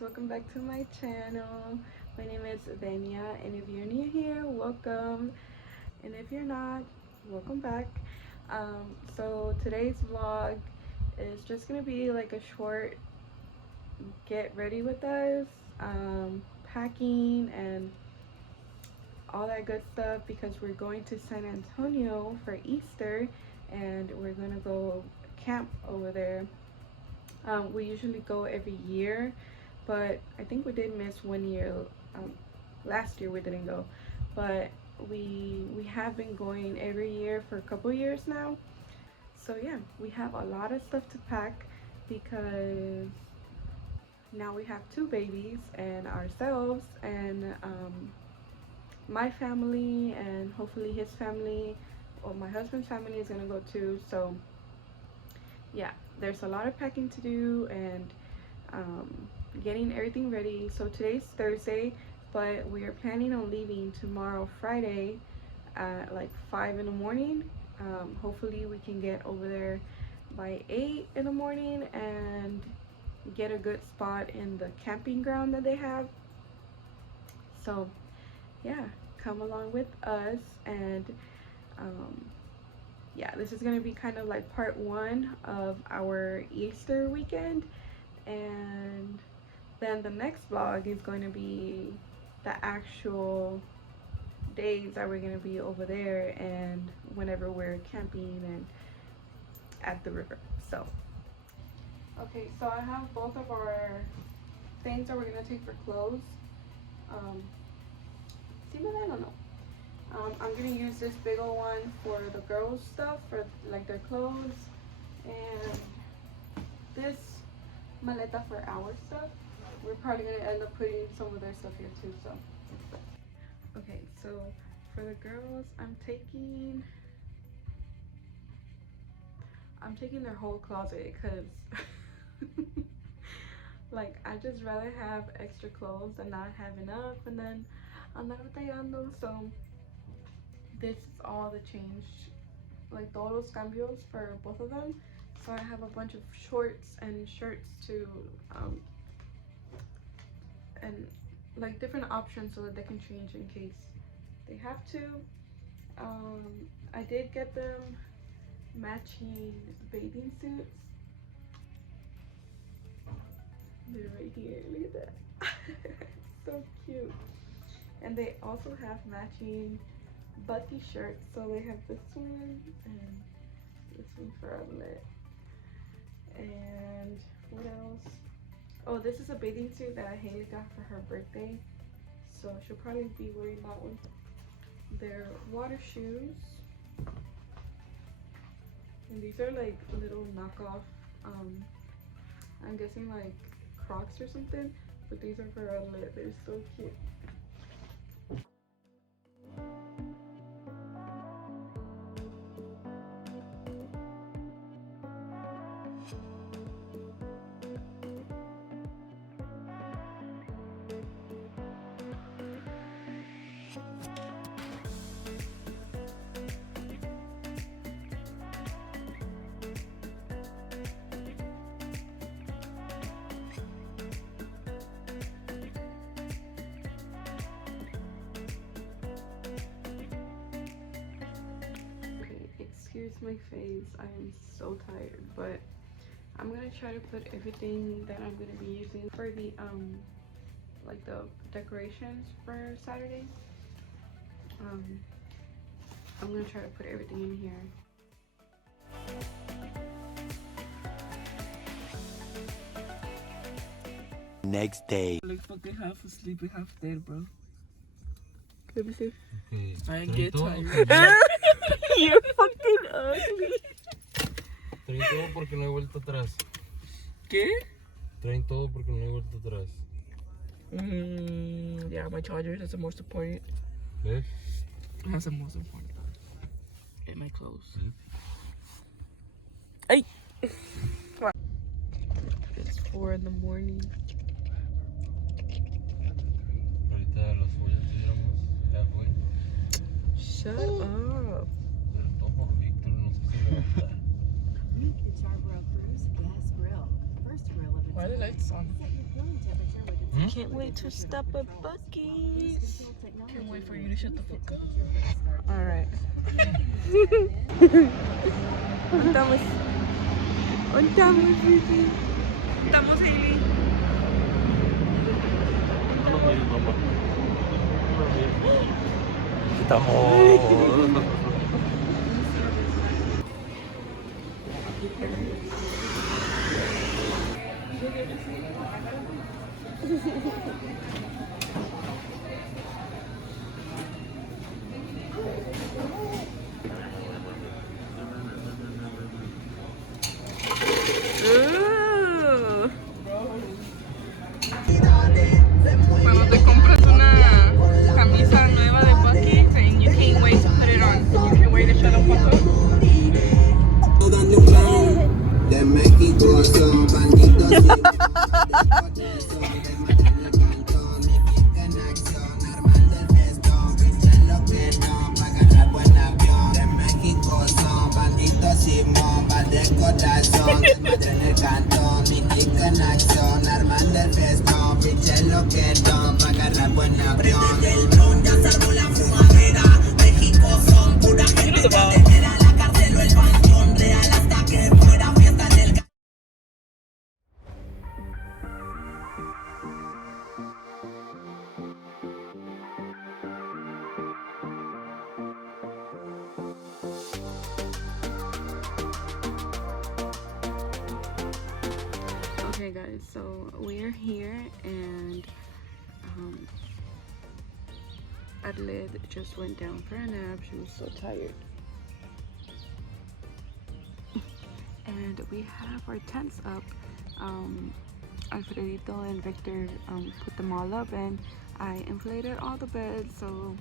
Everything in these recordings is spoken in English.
welcome back to my channel. My name is Dania, and if you're new here, welcome, and if you're not, welcome back. So today's vlog is just gonna be like a short get ready with us, packing and all that good stuff, because we're going to San Antonio for Easter and we're gonna go camp over there. We usually go every year, but I think we did miss 1 year. Last year we didn't go, but we have been going every year for a couple years now. So yeah, we have a lot of stuff to pack because now we have two babies and ourselves, and my family and hopefully his family, or my husband's family, is gonna go too. So yeah, there's a lot of packing to do and getting everything ready. So today's Thursday, but we are planning on leaving tomorrow, Friday, at like 5 in the morning. Hopefully we can get over there by 8 in the morning and get a good spot in the camping ground that they have. So yeah, come along with us. And yeah, this is gonna be kind of like part one of our Easter weekend, and then the next vlog is going to be the actual days that we're gonna be over there and whenever we're camping and at the river. So okay, so I have both of our things that we're gonna take for clothes. See, but I don't know. I'm gonna use this big old one for the girls' stuff, for like their clothes, and this maleta for our stuff. We're probably gonna end up putting some of their stuff here too. So okay, so for the girls, I'm taking their whole closet, because like I just rather have extra clothes than not have enough, and then andar batallando. So this is all the change, like todos los cambios for both of them. So I have a bunch of shorts and shirts to and like different options so that they can change in case they have to. I did get them matching bathing suits. They're right here, look at that. So cute. And they also have matching Bucky shirts. So they have this one and this one for Outlet. And what else? Oh, this is a bathing suit that Haley got for her birthday, so she'll probably be wearing that one. They're water shoes, and these are like little knockoff, I'm guessing like Crocs or something, but these are for Outlet. They're so cute. Excuse my face, I am so tired, but I'm gonna try to put everything that I'm gonna be using for the like the decorations for Saturday. I'm gonna try to put everything in here. Next day. Like fucking half asleep and half dead, bro. Let me see. Okay, I get tired. You're fucking ugly. Traen todo porque no he vuelto atrás. ¿Qué? Traen todo porque no he vuelto atrás. Yeah, my charger has the most important. ¿Ves? It has the most important. And my clothes. Hey. It's 4 in the morning. Ahorita los voy a tuviéramos ya fue. Shut up. Pero todo, Víctor, no sé si levantar. Meet the Charbrook Bruce Gas Grill. First grill of its Why are the lights on? Set your grilling temperature with Can't wait to stop at Buc-ee's. Can't wait for you to shut the fuck up. Alright. Contamos. Contamos, Fifi. Estamos, Hailey. Estamos. Ooh. Cuando te compras una camisa nueva de Buc-ee's and you can't wait to put it on. You can't wait to shut up on top. De México son bandidos y bombas de corazón, desmadre en el cantón, mi tica en acción, armando el festón, pinche loquetón, pa' agarrar buen avión. Desde el bron ya salvo la fumadera, México son pura gente, desde la cárcel o el panteón real hasta que fuera fiesta en el Okay guys, so we are here and Adelaide just went down for a nap. She was so tired. And we have our tents up. Alfredito and Victor put them all up and I inflated all the beds, so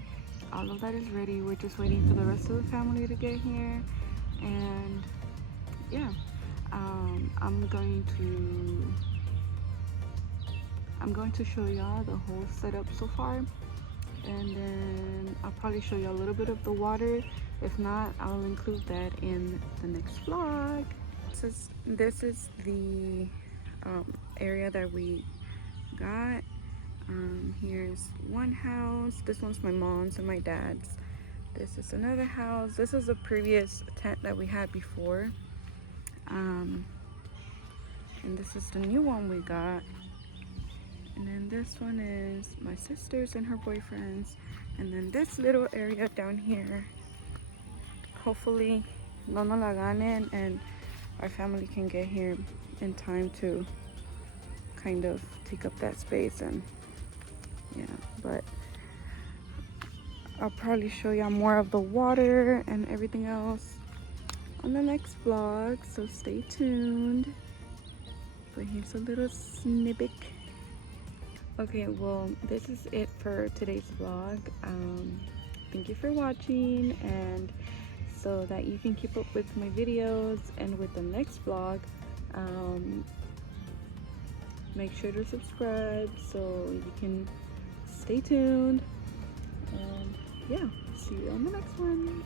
all of that is ready. We're just waiting for the rest of the family to get here, and yeah. I'm going to show y'all the whole setup so far, and then I'll probably show you a little bit of the water. If not, I'll include that in the next vlog. This is the area that we got. Here's one house. This one's my mom's and my dad's. This is another house. This is a previous tent that we had before. And this is the new one we got. And then this one is my sister's and her boyfriend's. And then this little area down here, hopefully no nos la ganen and our family can get here in time to kind of take up that space. And yeah, but I'll probably show y'all more of the water and everything else on the next vlog, so stay tuned. But here's a little snippet. Okay, well, this is it for today's vlog. Thank you for watching, and so that you can keep up with my videos and with the next vlog, make sure to subscribe so you can stay tuned. And yeah, see you on the next one.